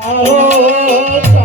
મારો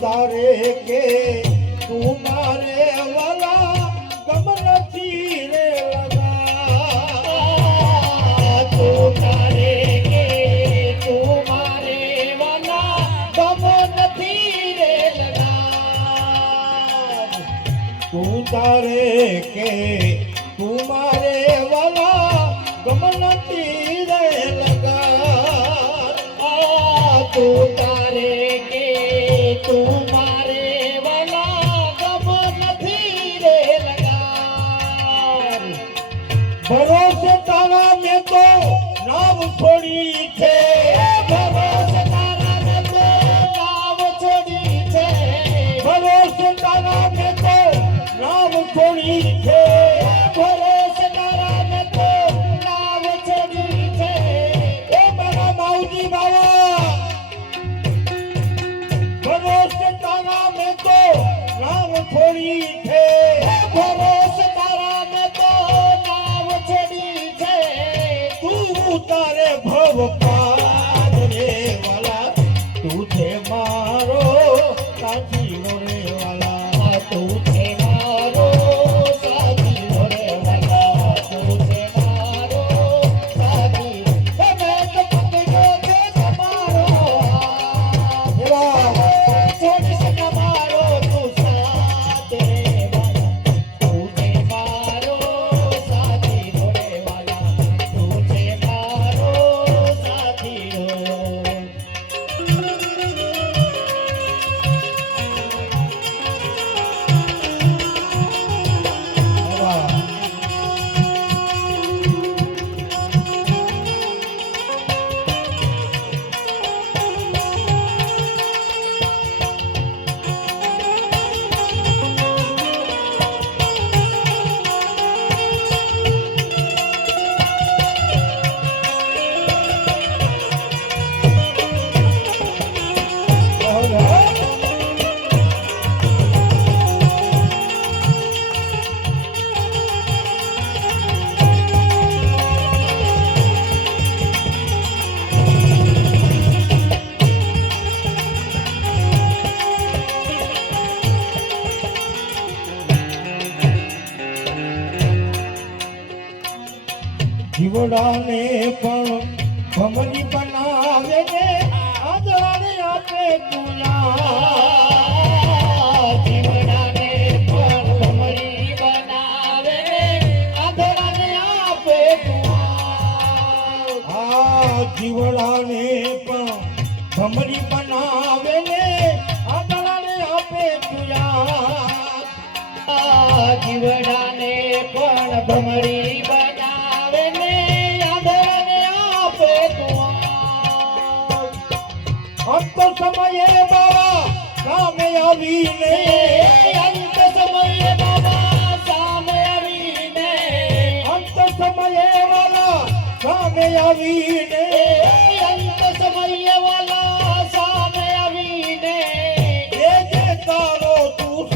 તારે કે તું મારે વાલા ગમ નથી રે લગા. તું તારે કે તું મારે વાલા ગમ નથી રે તારે કે છોડી છે? ભરોસે તારા મેં તો નામ છોડી છે. એ મારા માવજી બાવા. ભરોસે તારા મેં તો નામ છોડી છે. ભરોસે તારા મેં તો નામ છે. વાલા. તું છે મારો કાજી રે વાલા. તું જીવડાને પણ ભમરી બનાવે ને, આદરાને આપે તુલા જીવડાને પણ ભમરી બનાવે ને, આદરાને આપે આ જીવડાને પણ ભમરી સમયે બાબા, સામે આવીને. અંત સમયે બાબા, સામે આવીને. અંત સમયે વાલા, સામે આવીને. અંત સમયે વાલા, સામે આવીને. જે જે તારો તું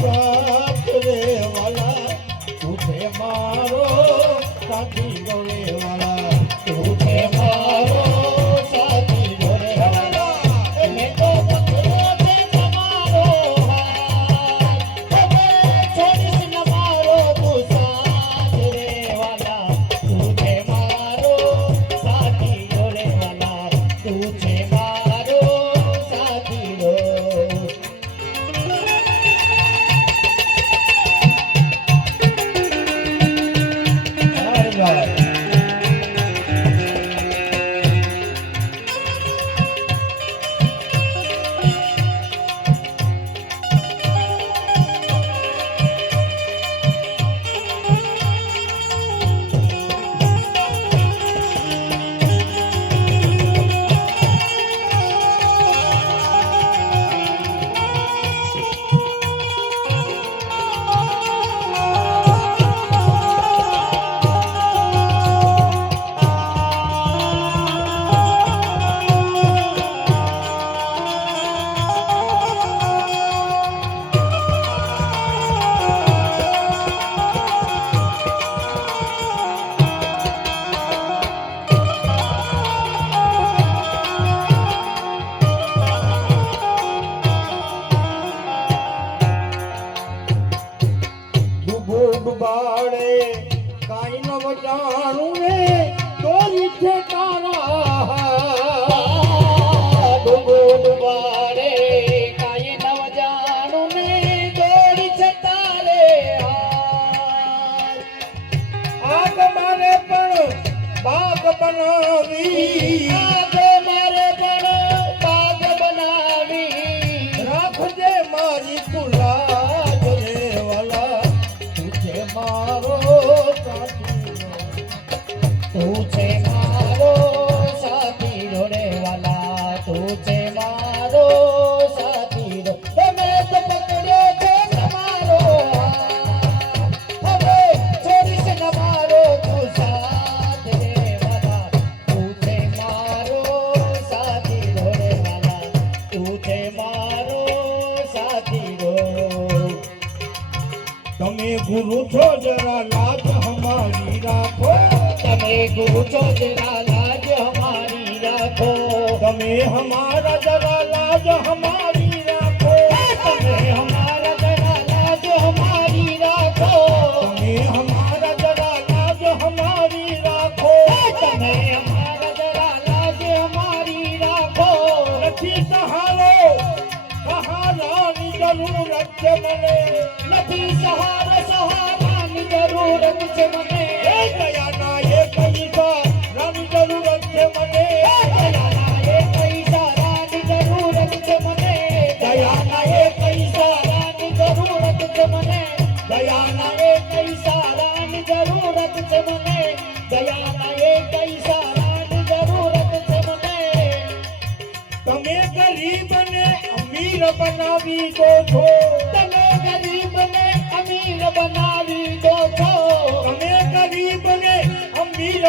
हमारा जरा लाज हमारी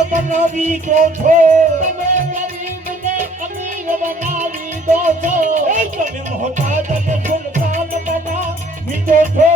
બનાવી દો છો તમે ગરીબ ને અમીર બનાવી દો છો તમે મોટા તને સુલતાન બનાવી દો છો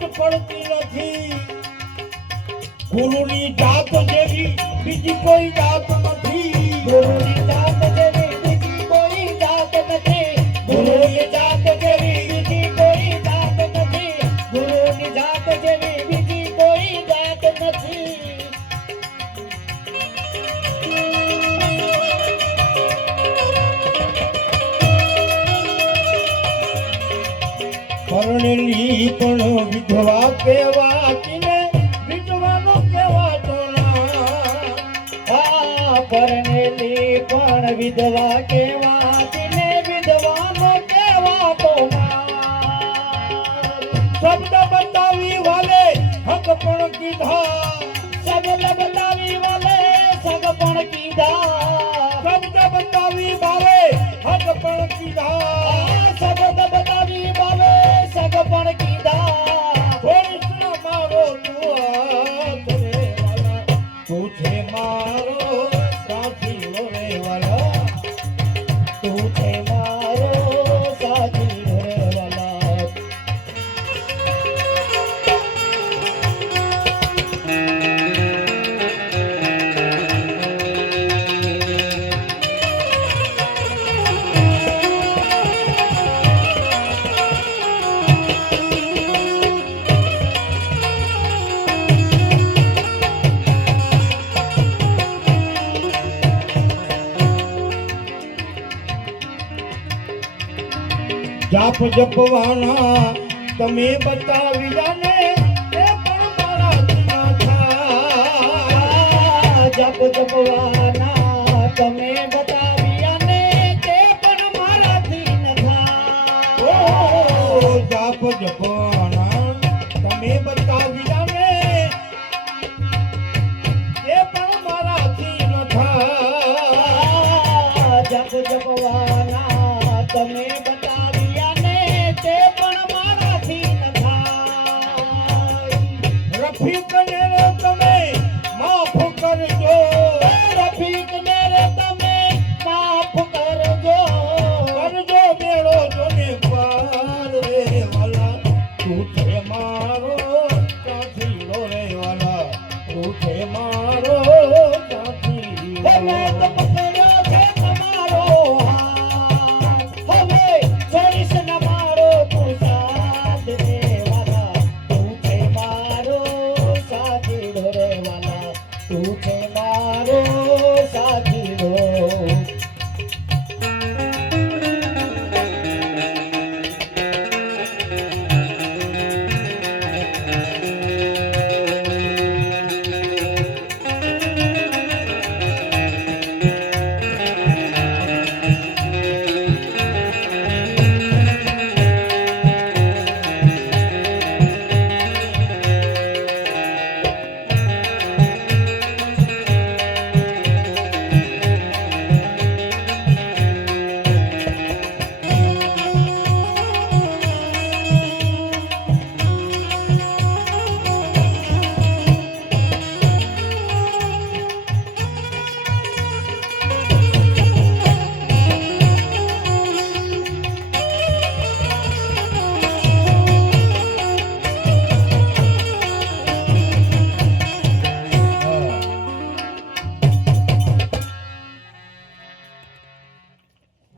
ખોટ પડતી નથી. ગુરુની જાત જેવી બીજી કોઈ જાત નથી. ગુરુની પરણેલી પણ વિધવા કહેવાતી ને વિધવાનો કહેવાતો ના પરણેલી પણ વિધવા કહેવાતી ને વિધવાનો કહેવાતો ના શબ્દ બતાવી વાલે હક પણ કીધા જાપ જપવાના, તમે બતાવી જાને, એ પણ મારાથી ના થાય જપ જપવાના, તમે બતાવી ને તે પણ મારાથી ન ઓ જાપ જપવાના, તમે બતાવી જાને, એ પણ મારાથી ન થા. જાપ જપવાના, તમે